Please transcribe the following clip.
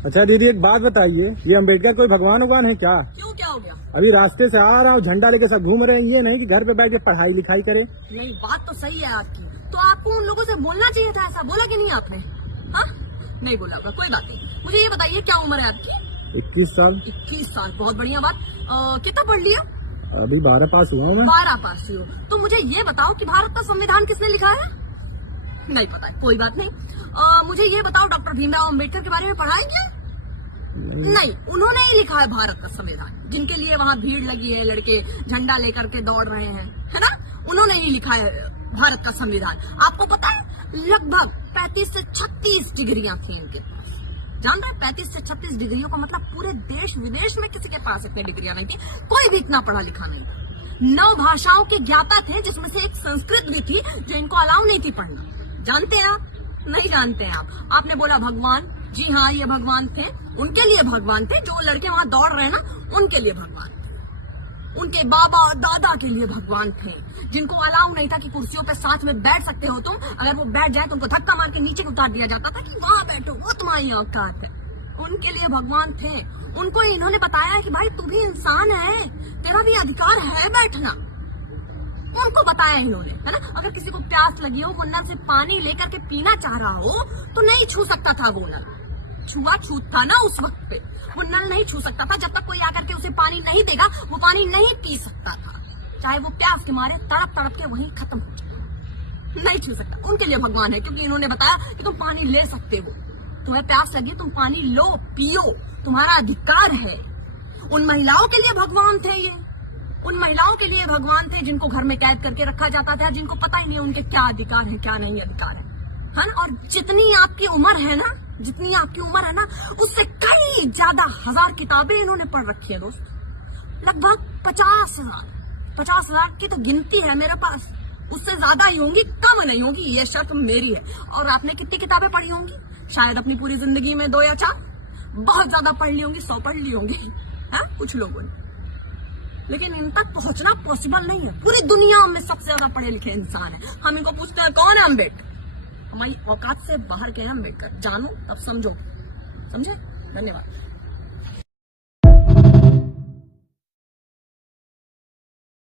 अच्छा दीदी एक बात बताइए, ये अम्बेडकर कोई भगवान भगवान है क्या? क्यों, क्या हो गया? अभी रास्ते से आ रहा हूँ, झंडा लेके सब घूम रहे हैं, ये नहीं कि घर पे बैठ के पढ़ाई लिखाई करे। नहीं, बात तो सही है आपकी। तो आपको उन लोगों से बोलना चाहिए था, ऐसा बोला कि नहीं आपने? हाँ, नहीं बोला होगा, कोई बात नहीं। मुझे ये बताइए क्या उम्र है आपकी? 21 साल। 21 साल, बहुत बढ़िया बात। कितना पढ़ लिया? अभी 12 पास हुआ हूँ मैं। 12 पास हुए हो। तो मुझे ये बताओ कि भारत का संविधान किसने लिखा है? नहीं पता है, कोई बात नहीं। मुझे ये बताओ, डॉक्टर भीमराव अम्बेडकर के बारे में पढ़ा है क्या? नहीं, उन्होंने ही लिखा है भारत का संविधान, जिनके लिए वहाँ भीड़ लगी है, लड़के झंडा लेकर के दौड़ रहे हैं, है ना? उन्होंने ही लिखा है भारत का संविधान। आपको पता है, लगभग 35 से 36 डिग्रियां थी इनके पास। जान रहे, 35 से 36 डिग्रियों का मतलब पूरे देश विदेश में किसी के पास इतनी डिग्रियां नहीं थी, कोई भी इतना पढ़ा लिखा नहीं था। 9 भाषाओं के ज्ञाता थे, जिसमें से एक संस्कृत भी थी जो इनको अलाउ नहीं थी पढ़ना। जानते हैं आप? नहीं जानते हैं आप? आपने बोला भगवान, जी हाँ, ये भगवान थे, उनके लिए भगवान थे। जो लड़के वहां दौड़ रहे हैं ना, उनके लिए भगवान थे। उनके बाबा दादा के लिए भगवान थे, जिनको अलाउ नहीं था कि कुर्सियों पे साथ में बैठ सकते हो तुम। अगर वो बैठ जाए तो उनको धक्का मार के नीचे उतार दिया जाता था कि वहां बैठो, वो तुम्हारी औकात है। उनके लिए भगवान थे। उनको इन्होंने बताया कि भाई तू भी इंसान है, तेरा भी अधिकार है बैठना। उनको बताया इन्होंने, है ना? अगर किसी को प्यास लगी हो, वो नल से पानी लेकर के पीना चाह रहा हो, तो नहीं छू सकता था वो नल। छूत था ना उस वक्त पे, वो नल नहीं छू सकता था। जब तक कोई आकर के उसे पानी नहीं देगा, वो पानी नहीं पी सकता था, चाहे वो प्यास के मारे तड़प तड़प के वहीं खत्म हो जाए। नहीं छू सकता। उनके लिए भगवान है, क्योंकि इन्होंने बताया कि तुम पानी ले सकते हो, तुम्हें प्यास लगी, तुम पानी लो, पियो, तुम्हारा अधिकार है। उन महिलाओं के लिए भगवान थे ये। उन महिलाओं के लिए भगवान थे जिनको घर में कैद करके रखा जाता था, जिनको पता ही नहीं उनके क्या अधिकार है, क्या नहीं अधिकार है ना? और जितनी आपकी उम्र है ना, जितनी आपकी उम्र है ना, उससे कई ज्यादा हजार किताबें इन्होंने पढ़ रखी है दोस्त। लगभग 50,000 की तो गिनती है मेरे पास। उससे ज्यादा ही होंगी, कम नहीं होगी, ये शर्त मेरी है। और आपने कितनी किताबें पढ़ी होंगी? शायद अपनी पूरी जिंदगी में 2 या 4। बहुत ज्यादा पढ़ ली होंगी, 100 पढ़ ली होंगी, है कुछ लोगों ने। लेकिन इन तक पहुंचना पॉसिबल नहीं है। पूरी दुनिया में सबसे ज्यादा पढ़े लिखे इंसान है। हम इनको पूछते हैं कौन है अम्बेडकर? हमारी औकात से बाहर के हैं अम्बेडकर। जानो तब समझो। समझे? धन्यवाद।